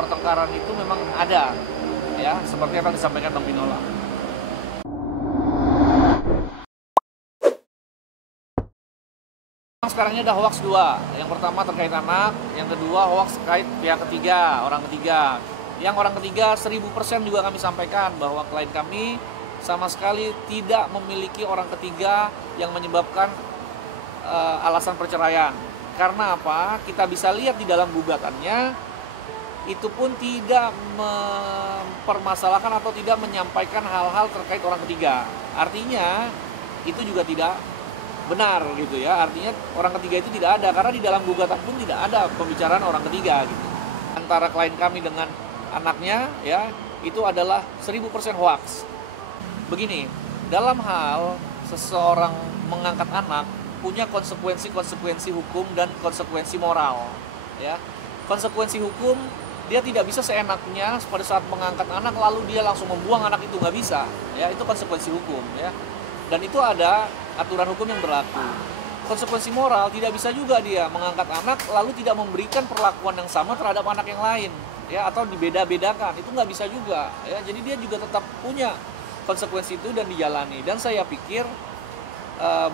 pertengkaran itu memang ada, ya, seperti apa yang disampaikan Bang Binola. Sekarang ini ada hoax dua. Yang pertama terkait anak, yang kedua hoax terkait pihak ketiga, orang ketiga. Yang orang ketiga 1000% juga kami sampaikan bahwa klien kami sama sekali tidak memiliki orang ketiga yang menyebabkan alasan perceraian. Karena apa? Kita bisa lihat di dalam gugatannya, itu pun tidak mempermasalahkan atau tidak menyampaikan hal-hal terkait orang ketiga. Artinya itu juga tidak benar gitu ya, artinya orang ketiga itu tidak ada, karena di dalam gugatan pun tidak ada pembicaraan orang ketiga gitu. Antara klien kami dengan anaknya ya, itu adalah 1000% hoax. Begini, dalam hal seseorang mengangkat anak punya konsekuensi hukum dan konsekuensi moral ya. Konsekuensi hukum, dia tidak bisa seenaknya pada saat mengangkat anak lalu dia langsung membuang anak itu, nggak bisa ya, itu konsekuensi hukum ya. Dan itu ada aturan hukum yang berlaku. Konsekuensi moral, tidak bisa juga dia mengangkat anak lalu tidak memberikan perlakuan yang sama terhadap anak yang lain ya, atau dibeda-bedakan, itu nggak bisa juga ya. Jadi dia juga tetap punya konsekuensi itu dan dijalani. Dan saya pikir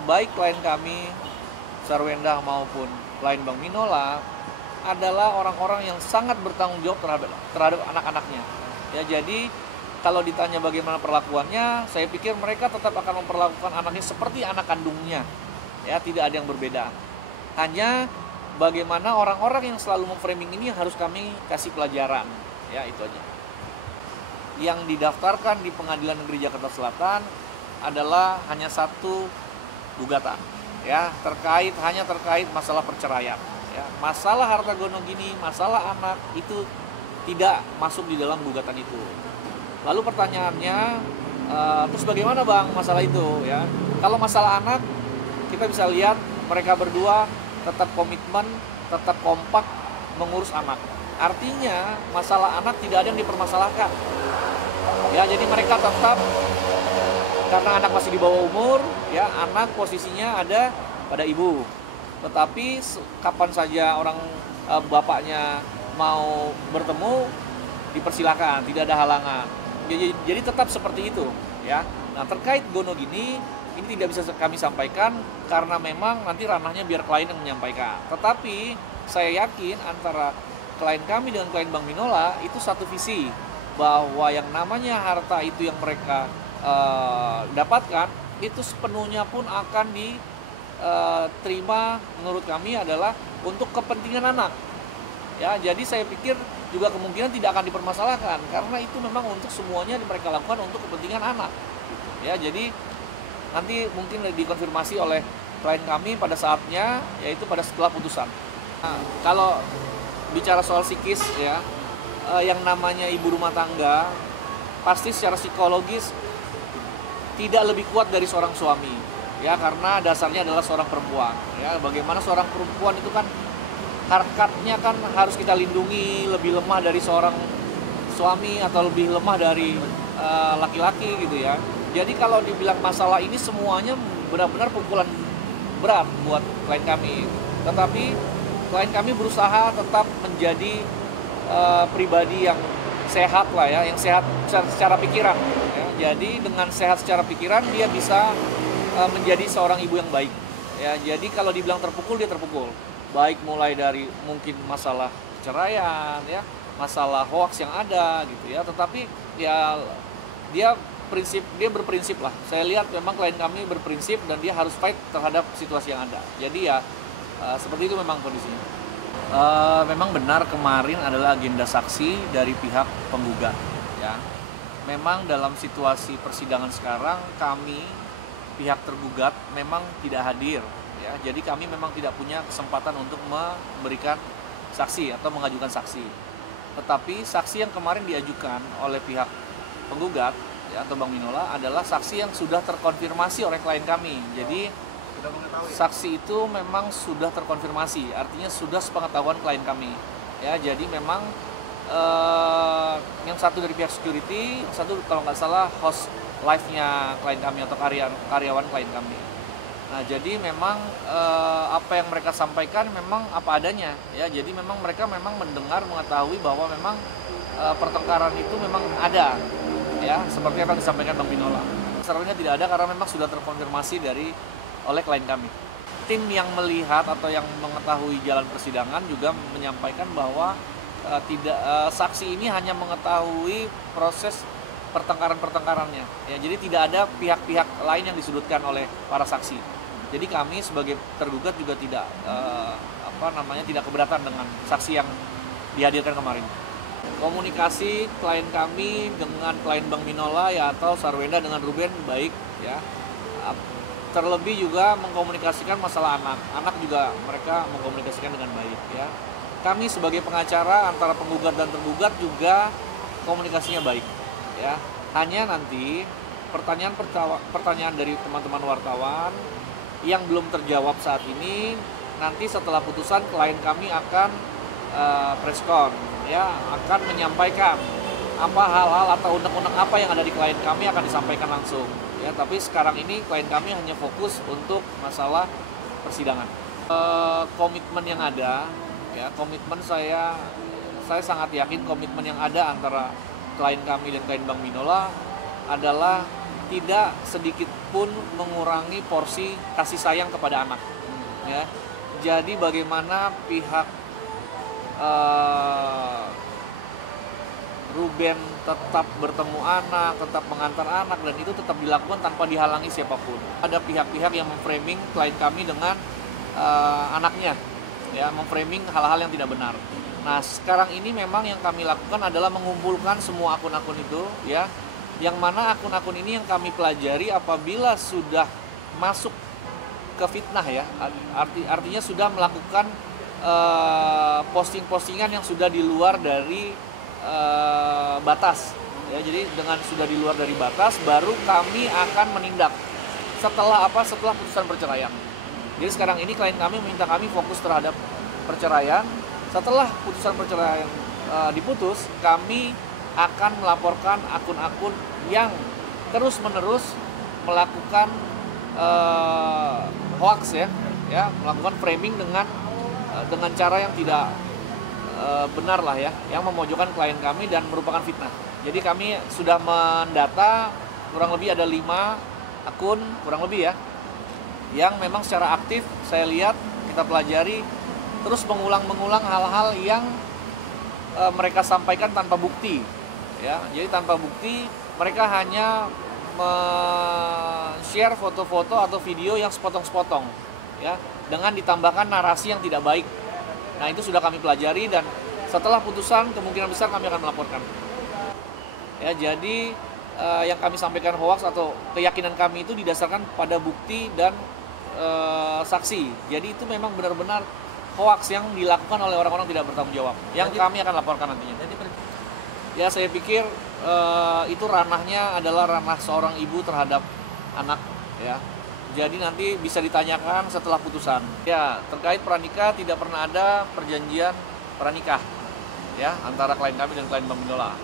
baik klien kami Sarwenda maupun klien Bang Minola adalah orang-orang yang sangat bertanggung jawab terhadap anak-anaknya ya. Jadi kalau ditanya bagaimana perlakuannya, saya pikir mereka tetap akan memperlakukan anaknya seperti anak kandungnya ya, tidak ada yang berbeda. Hanya bagaimana orang-orang yang selalu memframing ini harus kami kasih pelajaran ya, itu aja. Yang didaftarkan di Pengadilan Negeri Jakarta Selatan adalah hanya satu gugatan ya, hanya terkait masalah perceraian ya. Masalah harta gono gini, masalah anak itu tidak masuk di dalam gugatan itu. Lalu pertanyaannya, terus bagaimana Bang masalah itu ya? Kalau masalah anak, kita bisa lihat mereka berdua tetap komitmen, tetap kompak mengurus anak. Artinya masalah anak tidak ada yang dipermasalahkan. Ya, jadi mereka tetap, karena anak masih di bawah umur, ya, anak posisinya ada pada ibu. Tetapi kapan saja orang bapaknya mau bertemu, dipersilakan, tidak ada halangan. Jadi tetap seperti itu ya. Nah, terkait gono gini, ini tidak bisa kami sampaikan karena memang nanti ranahnya biar klien yang menyampaikan. Tetapi saya yakin antara klien kami dengan klien Bang Minola itu satu visi, bahwa yang namanya harta itu yang mereka dapatkan itu sepenuhnya pun akan diterima menurut kami adalah untuk kepentingan anak ya. Jadi saya pikir juga kemungkinan tidak akan dipermasalahkan karena itu memang untuk semuanya mereka lakukan untuk kepentingan anak gitu ya. Jadi nanti mungkin dikonfirmasi oleh klien kami pada saatnya, yaitu pada setelah putusan. Nah, kalau bicara soal psikis ya, yang namanya ibu rumah tangga pasti secara psikologis tidak lebih kuat dari seorang suami ya, karena dasarnya adalah seorang perempuan ya. Bagaimana seorang perempuan itu kan harkatnya kan harus kita lindungi, lebih lemah dari seorang suami atau lebih lemah dari laki-laki gitu ya. Jadi kalau dibilang masalah ini semuanya benar-benar pukulan berat buat klien kami. Tetapi klien kami berusaha tetap menjadi pribadi yang sehat lah ya, yang sehat secara pikiran ya. Jadi dengan sehat secara pikiran dia bisa menjadi seorang ibu yang baik ya. Jadi kalau dibilang terpukul, dia terpukul, baik mulai dari mungkin masalah perceraian ya, masalah hoax yang ada gitu ya. Tetapi ya dia berprinsip lah. Saya lihat memang klien kami berprinsip dan dia harus fight terhadap situasi yang ada. Jadi ya seperti itu memang kondisinya. Memang benar kemarin adalah agenda saksi dari pihak penggugat ya. Memang dalam situasi persidangan sekarang kami pihak tergugat memang tidak hadir ya. Jadi kami memang tidak punya kesempatan untuk memberikan saksi atau mengajukan saksi. Tetapi saksi yang kemarin diajukan oleh pihak penggugat ya, atau Bang Minola adalah saksi yang sudah terkonfirmasi oleh klien kami. Jadi saksi itu memang sudah terkonfirmasi, artinya sudah sepengetahuan klien kami ya. Jadi memang yang satu dari pihak security, yang satu kalau nggak salah host live-nya klien kami atau karyawan klien kami. Nah, jadi memang apa yang mereka sampaikan memang apa adanya ya. Jadi memang mereka memang mendengar, mengetahui bahwa memang pertengkaran itu memang ada ya, seperti apa yang disampaikan Bang Binola. Sebenarnya tidak ada karena memang sudah terkonfirmasi oleh klien kami. Tim yang melihat atau yang mengetahui jalan persidangan juga menyampaikan bahwa saksi ini hanya mengetahui proses pertengkarannya ya, jadi tidak ada pihak-pihak lain yang disudutkan oleh para saksi. Jadi kami sebagai tergugat juga tidak tidak keberatan dengan saksi yang dihadirkan kemarin. Komunikasi klien kami dengan klien Bang Binola ya atau Sarwenda dengan Ruben baik ya. Terlebih juga mengkomunikasikan masalah anak juga mereka mengkomunikasikan dengan baik ya. Kami sebagai pengacara antara penggugat dan tergugat juga komunikasinya baik ya. Hanya nanti pertanyaan dari teman-teman wartawan yang belum terjawab saat ini, nanti setelah putusan klien kami akan preskon ya, akan menyampaikan apa hal-hal atau undang-undang apa yang ada di klien kami akan disampaikan langsung ya. Tapi sekarang ini klien kami hanya fokus untuk masalah persidangan. Komitmen yang ada ya, komitmen saya sangat yakin komitmen yang ada antara klien kami dan klien Bang Binola adalah tidak sedikit pun mengurangi porsi kasih sayang kepada anak ya. Jadi bagaimana pihak Ruben tetap bertemu anak, tetap mengantar anak, dan itu tetap dilakukan tanpa dihalangi siapapun. Ada pihak-pihak yang memframing klien kami dengan anaknya ya, memframing hal-hal yang tidak benar. Nah, sekarang ini memang yang kami lakukan adalah mengumpulkan semua akun-akun itu ya, yang mana akun-akun ini yang kami pelajari apabila sudah masuk ke fitnah ya, artinya sudah melakukan posting-postingan yang sudah di luar dari batas ya. Jadi dengan sudah di luar dari batas baru kami akan menindak setelah putusan perceraian. Jadi sekarang ini klien kami meminta kami fokus terhadap perceraian. Setelah putusan perceraian diputus, kami akan melaporkan akun-akun yang terus-menerus melakukan hoax ya, melakukan framing dengan cara yang tidak benar lah ya, yang memojokkan klien kami dan merupakan fitnah. Jadi kami sudah mendata kurang lebih ada 5 akun kurang lebih ya, yang memang secara aktif saya lihat, kita pelajari, terus mengulang hal-hal yang mereka sampaikan tanpa bukti ya. Jadi tanpa bukti mereka hanya share foto-foto atau video yang sepotong-sepotong ya, dengan ditambahkan narasi yang tidak baik. Nah, itu sudah kami pelajari dan setelah putusan kemungkinan besar kami akan melaporkan. Ya, jadi yang kami sampaikan hoax atau keyakinan kami itu didasarkan pada bukti dan saksi. Jadi itu memang benar-benar hoax yang dilakukan oleh orang-orang tidak bertanggung jawab. Yang kami akan laporkan nantinya. Ya, saya pikir itu ranahnya adalah ranah seorang ibu terhadap anak ya. Jadi nanti bisa ditanyakan setelah putusan. Ya, terkait pranikah tidak pernah ada perjanjian pranikah ya antara klien kami dan klien Bang Binola.